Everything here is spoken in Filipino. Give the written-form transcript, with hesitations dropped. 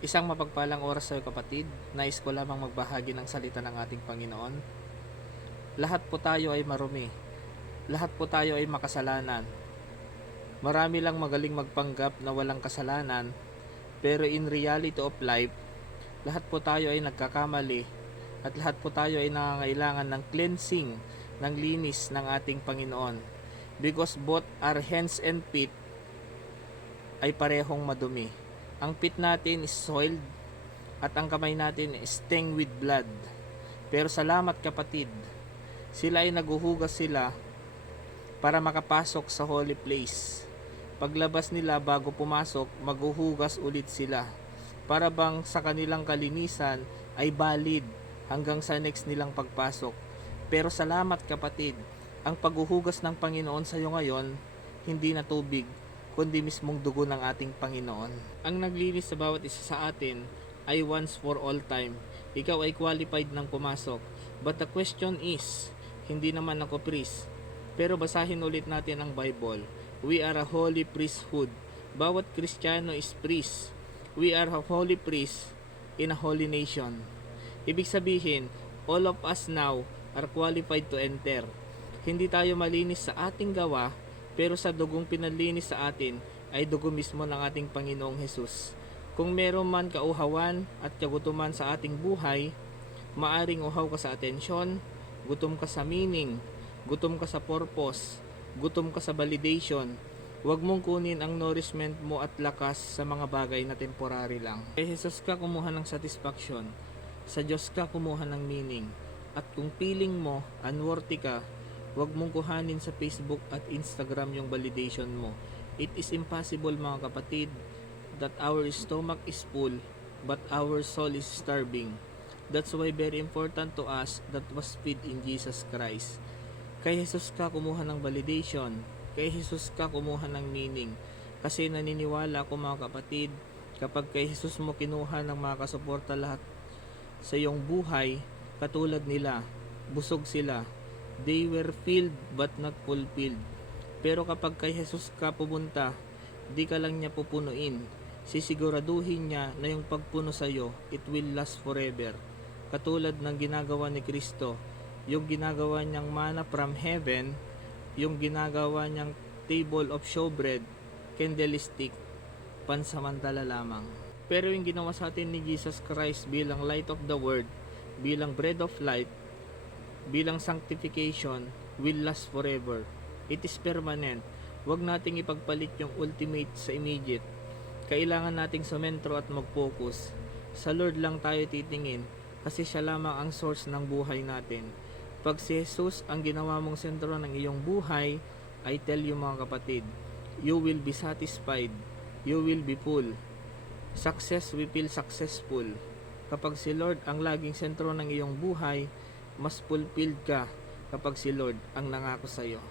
Isang mapagpalang oras sa iyo kapatid, nais ko lamang magbahagi ng salita ng ating Panginoon. Lahat po tayo ay marumi, lahat po tayo ay makasalanan. Marami lang magaling magpanggap na walang kasalanan, pero in reality of life, lahat po tayo ay nagkakamali at lahat po tayo ay nangangailangan ng cleansing, ng linis ng ating Panginoon. Because both our hands and feet ay parehong madumi. Ang feet natin is soiled at ang kamay natin is stained with blood. Pero salamat kapatid, sila ay naguhugas sila para makapasok sa holy place. Paglabas nila bago pumasok, maghuhugas ulit sila. Para bang sa kanilang kalinisan ay valid hanggang sa next nilang pagpasok. Pero salamat kapatid, ang paghuhugas ng Panginoon sa iyo ngayon, hindi na tubig, kundi mismong dugo ng ating Panginoon. Ang naglinis sa bawat isa sa atin ay once for all time. Ikaw ay qualified ng pumasok. But the question is, hindi naman ako priest. Pero basahin ulit natin ang Bible. We are a holy priesthood. Bawat Kristiyano is priest. We are a holy priest in a holy nation. Ibig sabihin, all of us now are qualified to enter. Hindi tayo malinis sa ating gawa, pero sa dugong pinalinis sa atin ay dugo mismo ng ating Panginoong Hesus. Kung meron man kauhawan at kagutuman sa ating buhay, maaring uhaw ka sa atensyon, gutom ka sa meaning, gutom ka sa purpose, gutom ka sa validation. Huwag mong kunin ang nourishment mo at lakas sa mga bagay na temporary lang. Kay Jesus ka kumuha ng satisfaction, sa Diyos ka kumuha ng meaning. At kung feeling mo unworthy ka, huwag mong kuhanin sa Facebook at Instagram yung validation mo. It is impossible mga kapatid that our stomach is full but our soul is starving. That's why very important to us that was feed in Jesus Christ. Kay Jesus ka kumuha ng validation, kay Jesus ka kumuha ng meaning. Kasi naniniwala ako mga kapatid, kapag kay Jesus mo kinuha ng mga kasuporta lahat sa iyong buhay, katulad nila, busog sila. They were filled but not fulfilled. Pero kapag kay Jesus ka pumunta, di ka lang niya pupunuin. Sisiguraduhin niya na yung pagpuno sa iyo, it will last forever. Katulad ng ginagawa ni Kristo, yung ginagawa niyang manna from heaven, yung ginagawa niyang table of showbread, candlestick, pansamantala lamang. Pero yung ginawa sa atin ni Jesus Christ bilang light of the world, bilang bread of life, bilang sanctification, will last forever. It is permanent. Huwag nating ipagpalit yung ultimate sa immediate. Kailangan nating sumentro at mag-focus. Sa Lord lang tayo titingin kasi siya lamang ang source ng buhay natin. Pag si Jesus ang ginawa mong sentro ng iyong buhay, I tell you mga kapatid, you will be satisfied. You will be full. Success will feel successful. Kapag si Lord ang laging sentro ng iyong buhay, mas fulfilled ka kapag si Lord ang nangako sa iyo.